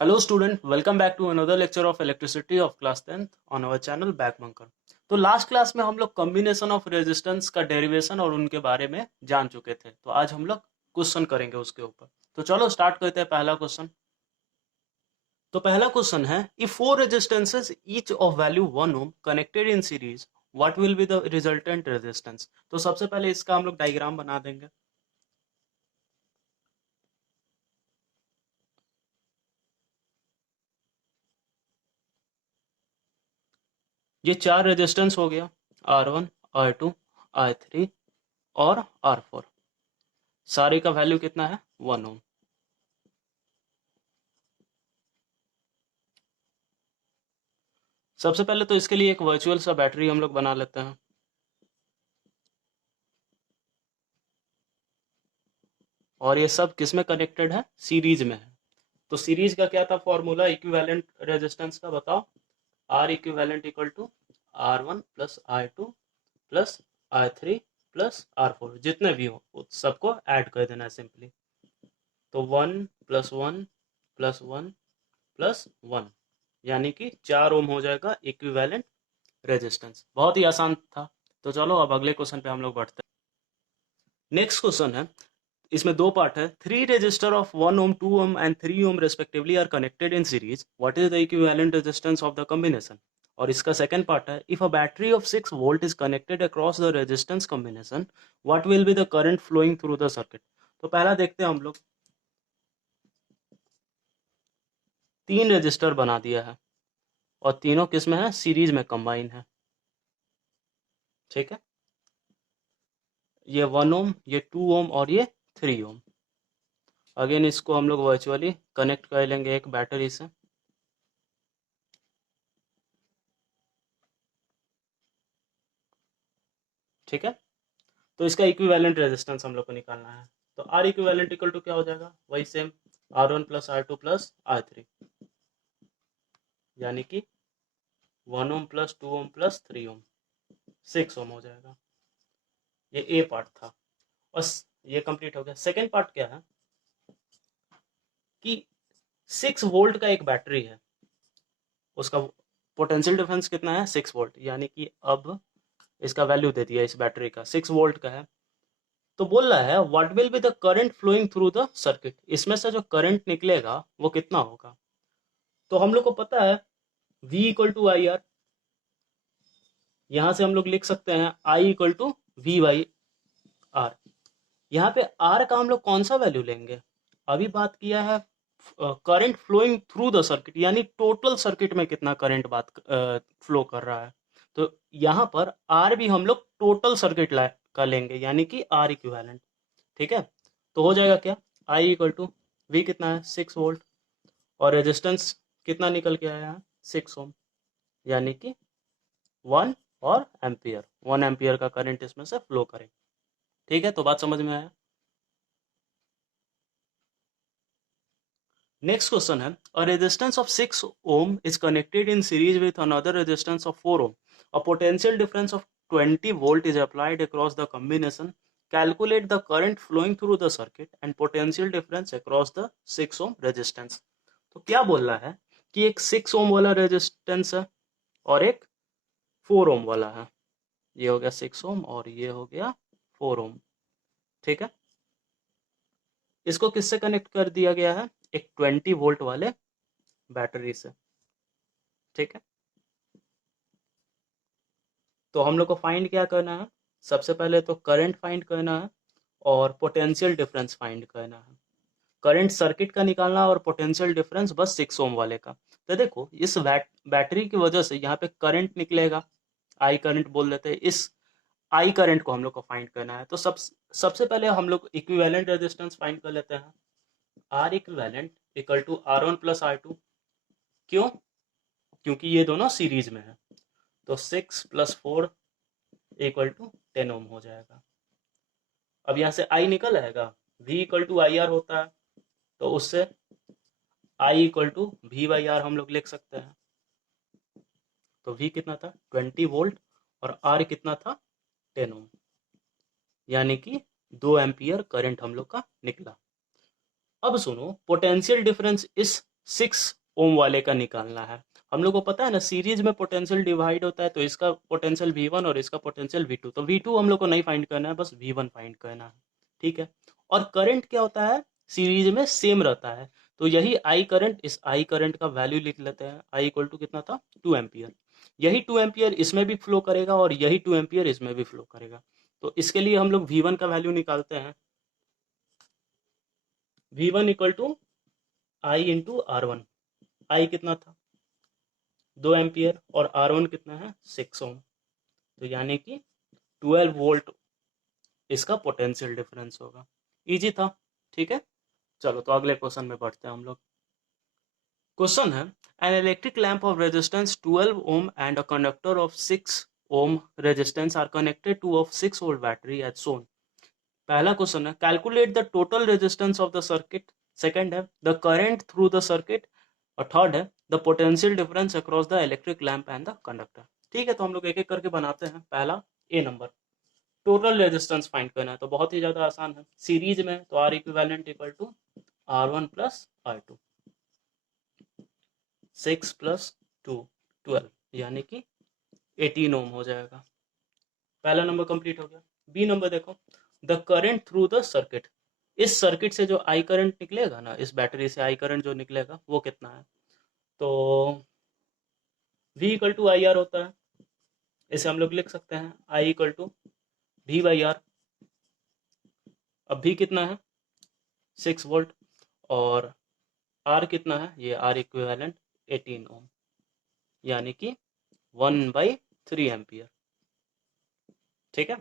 Hello student, welcome back to another lecture of electricity of class 10th on our channel Backbunker। तो last class में हम लोग combination of resistance का derivation और उनके बारे में जान चुके थे। तो आज हम लोग क्वेश्चन करेंगे उसके ऊपर। तो चलो स्टार्ट करते हैं पहला क्वेश्चन। तो पहला क्वेश्चन है, if four resistances each of value 1 ohm connected in series what will be the resultant resistance. तो सबसे पहले इसका हम लोग डायग्राम बना देंगे। ये चार रेजिस्टेंस हो गया, R1, R2, R3 और R4। सारे का वैल्यू कितना है, 1 ओम। सबसे पहले तो इसके लिए एक वर्चुअल सा बैटरी हम लोग बना लेते हैं। और ये सब किस में कनेक्टेड है, सीरीज में है। तो सीरीज का क्या था फॉर्मूला इक्विवेलेंट रेजिस्टेंस का, बताओ। R equivalent equal to R1 plus R2 plus R3 plus R4, जितने भी हो उस सबको ऐड कर देना है सिंपली। तो 1 प्लस 1 प्लस 1 प्लस 1, यानी कि 4 ओम हो जाएगा इक्विवेलेंट रेजिस्टेंस। बहुत ही आसान था। तो चलो अब अगले क्वेश्चन पे हम लोग बढ़ते हैं। नेक्स्ट क्वेश्चन है, इसमें दो पार्ट है। Three resistor of 1 ohm 2 ohm and 3 ohm respectively are connected in series, what is the equivalent resistance of the combination. और इसका सेकंड पार्ट है, if a battery of 6 volt is connected across the resistance combination what will be the current flowing through the circuit. तो पहला देखते हैं हम लोग। तीन रेजिस्टर बना दिया है और तीनों किस में है, सीरीज में कंबाइन है। ठीक है, ये 1 ओम, ये 2 ओम और ये 3 ओम। अगेन इसको हम लोग वर्चुअली कनेक्ट कर लेंगे एक बैटरी से। ठीक है, तो इसका इक्विवेलेंट रेजिस्टेंस हम लोग को निकालना है। तो आर इक्विवेलेंट इक्वल टू क्या हो जाएगा, वही same, R1 plus R2 plus R3, यानी कि 1 ओम प्लस 2 ओम प्लस 3 ओम, 6 ओम हो जाएगा। ये ए पार्ट था, बस ये कंप्लीट हो गया। सेकेंड पार्ट क्या है कि 6 वोल्ट का एक बैटरी है, उसका पोटेंशियल डिफरेंस कितना है, 6 वोल्ट, यानी कि अब इसका वैल्यू दे दिया इस बैटरी का, 6 वोल्ट का है। तो बोल रहा है what will be the current flowing through the circuit, इसमें से जो करंट निकलेगा वो कितना होगा। तो हम लोग को पता है V equal to I R, यहां से हम लोग लिख सकते हैं I इक्वल टू V/R। यहाँ पे R का हम लोग कौन सा वैल्यू लेंगे, अभी बात किया है current flowing through the circuit, यानी टोटल सर्किट में कितना करंट बात फ्लो कर रहा है। तो यहाँ पर R भी हम लोग टोटल सर्किट का लेंगे, यानी कि R इक्विवेलेंट। ठीक है, तो हो जाएगा क्या, I इक्वल टू V कितना है, 6 वोल्ट, और रेजिस्टेंस कितना निकल के आया है, 6 ओम, यानी कि 1 और एम्पियर, 1 एम्पियर का करंट इसमें से फ्लो करें। ठीक है, तो बात समझ में आया। नेक्स्ट क्वेश्चन है, a resistance of 6 ohm is connected in series with another resistance of 4 ohm, a potential difference of 20 volt is applied across the combination, calculate the current flowing through the circuit and potential difference across the 6 ohm resistance. तो क्या बोल रहा है कि एक 6 ओम वाला resistance है और एक 4 ओम वाला है। ये हो गया 6 ओम और ये हो गया 4 ओम। ठीक है, इसको किससे कनेक्ट कर दिया गया है, एक 20 वोल्ट वाले बैटरी से। ठीक है, तो हम लोग को फाइंड क्या करना है, सबसे पहले तो करंट फाइंड करना है और पोटेंशियल डिफरेंस फाइंड करना है। करंट सर्किट का निकालना और पोटेंशियल डिफरेंस बस 6 ओम वाले का। तो देखो इस बैटरी की वजह से यहाँ पे करंट निकलेगा, आई करंट बोल देते हैं। इस आई करंट को हम लोग को फाइंड करना है। तो सबसे पहले हम लोग इक्विवेलेंट रेजिस्टेंस फाइंड कर लेते हैं। R equivalent equal to R1 plus R2, क्यों, क्योंकि ये दोनों सीरीज में है। तो 6 प्लस 4 इक्वल टू 10 ओम हो जाएगा। अब यहाँ से I निकल आएगा, V equal to I R होता है, तो उससे I इक्वल टू V/R हम लोग लिख सकते हैं। तो V कितना था, 20 वोल्ट, और R कितना था, 10 ओम, यानी कि 2 एम्पियर करंट हम लोग का निकला। अब सुनो, पोटेंशियल डिफरेंस इस 6 ओम वाले का निकालना है। हम लोग को पता है ना, सीरीज में पोटेंशियल डिवाइड होता है, तो इसका पोटेंशियल V1 और इसका पोटेंशियल V2, तो V2 हम लोग को नहीं फाइंड करना है, बस V1 फाइंड करना है। ठीक है। और करंट क्या होता है, सीरीज में सेम रहता है, तो यही आई करंट, इस आई करंट का वैल्यू लिख लेते हैं। आई इक्वल टू कितना था, 2 एम्पियर। यही 2 एम्पियर इसमें भी फ्लो करेगा और यही 2 एम्पियर इसमें भी फ्लो करेगा। तो इसके लिए हम लोग V1 का वैल्यू निकालते हैं। V1 equal to I into R1। I कितना था, 2 एम्पियर, और R1 कितना है, 6 ओम। तो यानी कि 12 वोल्ट इसका पोटेंशियल डिफरेंस होगा। इजी था। ठीक है, चलो तो अगले क्वेश्चन में बढ़ते हैं हम लोग। क्वेश्चन है, an electric lamp of resistance 12 ohm and a conductor of 6 ohm resistance are connected to of 6 volt battery as shown. पहला क्वेश्चन है, calculate the total resistance of the circuit. Second है, the current through the circuit. और third है, the potential difference across the electric lamp and the conductor. ठीक है, तो हम लोग एक एक करके बनाते हैं। पहला, ए नंबर, टोटल रेजिस्टेंस फाइंड करना है, तो बहुत ही ज्यादा आसान है। सीरीज में तो R equivalent equal to R1 plus R2, 6 plus 2 12, यानी कि 18 ओम हो जाएगा। पहला नंबर कंप्लीट हो गया। बी नंबर देखो, the current through the circuit. इस सर्किट से जो आई करंट निकलेगा ना, इस बैटरी से आई करंट जो निकलेगा वो कितना है, तो V equal to I R होता है। इसे हम लोग लिख सकते हैं I equal to V by R. अब V कितना है, 6 वोल्ट, और R कितना है, ये R इक्विवेलेंट 18 ओम, यानी कि 1/3 एम्पियर। ठीक है,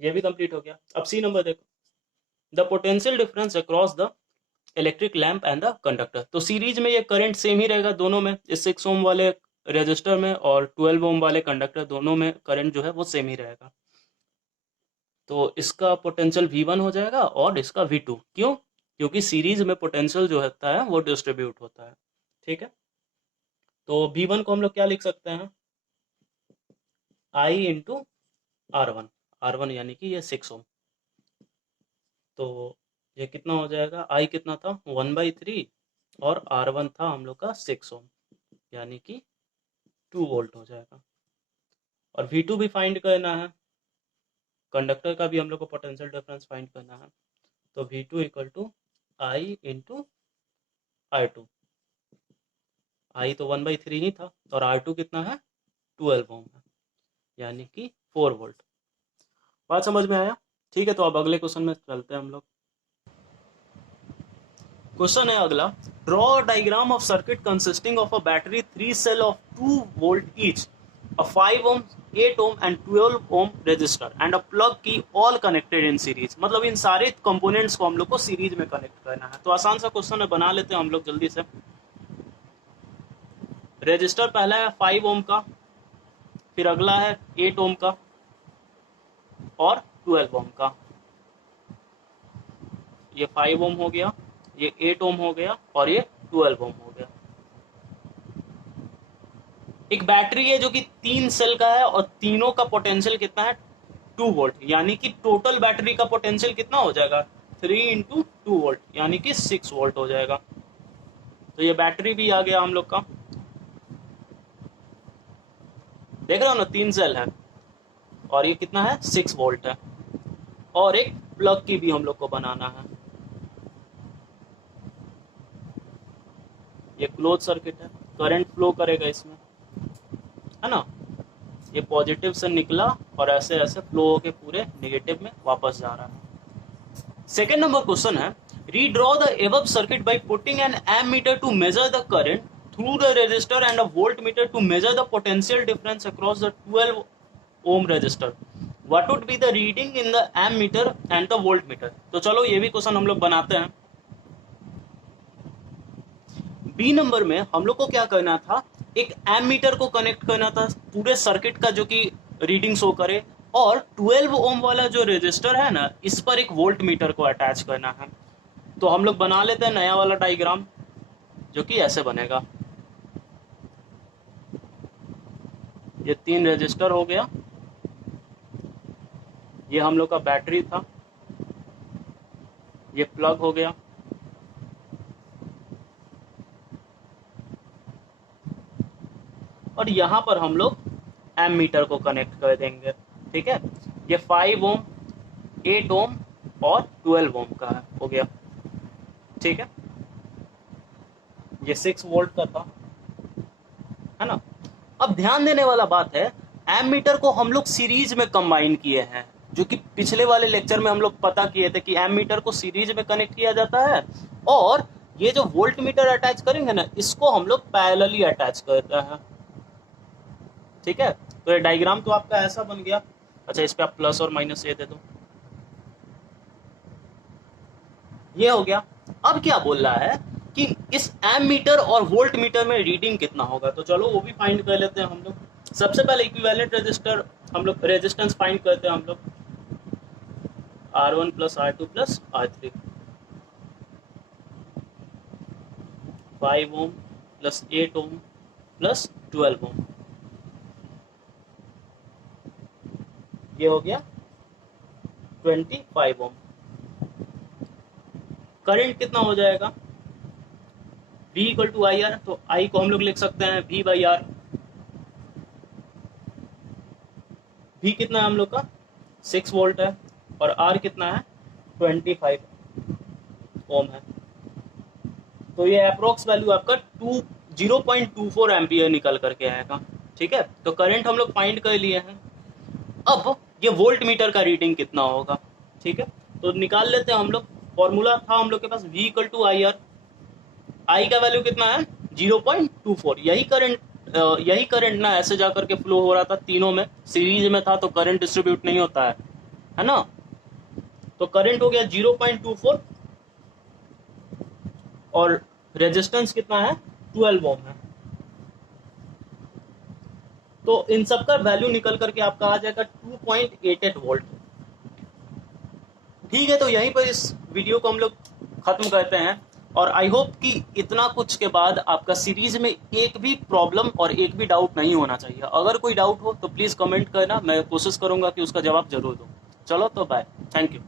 ये भी कंप्लीट हो गया। अब सी नंबर देखो, the potential difference across the electric lamp and the conductor. तो सीरीज में ये करंट सेम ही रहेगा दोनों में, इस 6 ओम वाले रेजिस्टर में और 12 ओम वाले कंडक्टर, दोनों में करंट जो है वो सेम ही रहेगा। तो इसका पोटेंशियल V1 हो जाएगा और इसका V2। क्यों, क्योंकि सीरीज में पोटेंशियल जो होता है वो डिस्ट्रीब्यूट होता है। ठीक है, तो V1 को हम लोग क्या लिख सकते हैं, I इंटू R1। R1 यानी कि ये 6 ओम, तो ये कितना हो जाएगा, I कितना था 1/3 और R1 था हम लोग का 6 ओम, यानी कि 2 वोल्ट हो जाएगा। और V2 भी फाइंड करना है, कंडक्टर का भी हम लोग को पोटेंशियल डिफरेंस फाइंड करना है। तो V2 equal to I into R2। I तो 1/3 ही था और R2 कितना है, 12 ओम है, यानी कि 4 वोल्ट। बात समझ में आया। ठीक है, तो अब अगले क्वेश्चन में चलते हैं हम लोग। क्वेश्चन है अगला, draw diagram of circuit consisting of a battery 3 cell of 2 volt each, a 5 ohm, 8 ohm and 12 ohm resistor and a plug key all connected in series। मतलब इन सारे कंपोनेंट्स को हम लोग को सीरीज में कनेक्ट करना है। तो आसान सा क्वेश्चन है, बना लेते हैं हम लोग जल्दी से। रेजिस्टर पहला है 5 ओम का, फिर अगला है 8 ओम का और 12 ओम का। ये 5 ओम हो गया, ये 8 ओम हो गया और ये 12 ओम हो गया। एक बैटरी है जो कि 3 सेल का है और तीनों का पोटेंशियल कितना है, 2 वोल्ट, यानी कि टोटल बैटरी का पोटेंशियल कितना हो जाएगा, 3 इंटू 2 वोल्ट, यानी कि 6 वोल्ट हो जाएगा। तो ये बैटरी भी आ गया हम लोग का, देख रहे हो ना, 3 सेल है और ये कितना है, 6 वोल्ट है। और एक प्लग की भी हम लोग को बनाना है। ये क्लोज सर्किट है, करंट फ्लो करेगा इसमें, है ना। ये पॉजिटिव से निकला और ऐसे ऐसे फ्लो होके पूरे नेगेटिव में वापस जा रहा है। सेकेंड नंबर क्वेश्चन है, redraw the above circuit by putting an ammeter to measure the current through the resistor and a voltmeter to measure the potential difference across the 12 ohm resistor. What would be the reading in the ammeter and the voltmeter. तो चलो ये भी question हम लोग बनाते हैं। B number में हम लोग को क्या करना था, एक एमीटर को कनेक्ट करना था पूरे सर्किट का जो कि रीडिंग शो करे, और 12 ओम वाला जो रेजिस्टर है ना, इस पर एक वोल्ट मीटर को अटैच करना है। तो हम लोग बना लेते हैं नया वाला डायग्राम, जो कि ऐसे बनेगा। ये 3 रेजिस्टर हो गया, ये हम लोग का बैटरी था, ये प्लग हो गया, और यहाँ पर हम लोग एमीटर को कनेक्ट कर देंगे। ठीक है, ये 5 ओम, 8 ओम और 12 ओम का हो गया। ठीक है, ये 6 वोल्ट का था, है ना। अब ध्यान देने वाला बात है, एमीटर को हम लोग सीरीज में कंबाइन किए हैं, जो कि पिछले वाले लेक्चर में हम लोग पता किए थे कि एमीटर को सीरीज में कनेक्ट किया जाता है, और ये जो वोल्ट मीटर अटैच करेंगे ना, इसको हम लोग पैरेलली अटैच करते हैं। ठीक है, तो ये डायग्राम तो आपका ऐसा बन गया। अच्छा, इस पे आप प्लस और माइनस ये दे दो, ये हो गया। अब क्या बोल रहा है कि इस एमीटर और वोल्ट मीटर में रीडिंग कितना होगा, तो चलो वो भी फाइंड कर लेते हैं हम लोग। सबसे पहले इक्विवेलेंट रेजिस्टर हम लोग रेजिस्टेंस फाइंड करते हैं हम लोग, R1 plus R2 plus R3, 5 ohm plus 8 ohm plus 12 ओम, ये हो गया 25 ओम। करंट कितना हो जाएगा, V equal to I R, तो I को हम लोग लिख सकते हैं V बाई आर। V कितना है हम लोग का 6 वोल्ट है, और R कितना है 25 ओम है, तो ये अप्रोक्स वैल्यू आपका 0.24 एम्पियर निकल करके आएगा। ठीक है, तो करंट हम लोग फाइंड कर लिए हैं। अब ये वोल्ट मीटर का रीडिंग कितना होगा, ठीक है, तो निकाल लेते हैं हम लोग। फॉर्मूला था हम लोग के पास V equal to I R, I का वैल्यू कितना है 0.24। यही करंट ना ऐसे जा करके फ्लो हो रहा था, तीनों में सीरीज में था, तो करंट डिस्ट्रीब्यूट नहीं होता है ना। तो करंट हो गया 0.24, और रेजिस्टेंस कितना है 12 ओम है। तो इन सब का वैल्यू निकल करके आपका आ जाएगा 2.88 वोल्ट। ठीक है, तो यहीं पर इस वीडियो को हम लोग खत्म करते हैं, और आई होप कि इतना कुछ के बाद आपका सीरीज में एक भी प्रॉब्लम और एक भी डाउट नहीं होना चाहिए। अगर कोई डाउट हो तो प्लीज कमेंट करना, मैं कोशिश करूंगा कि उसका जवाब जरूर दूं। चलो तो बाय, थैंक यू।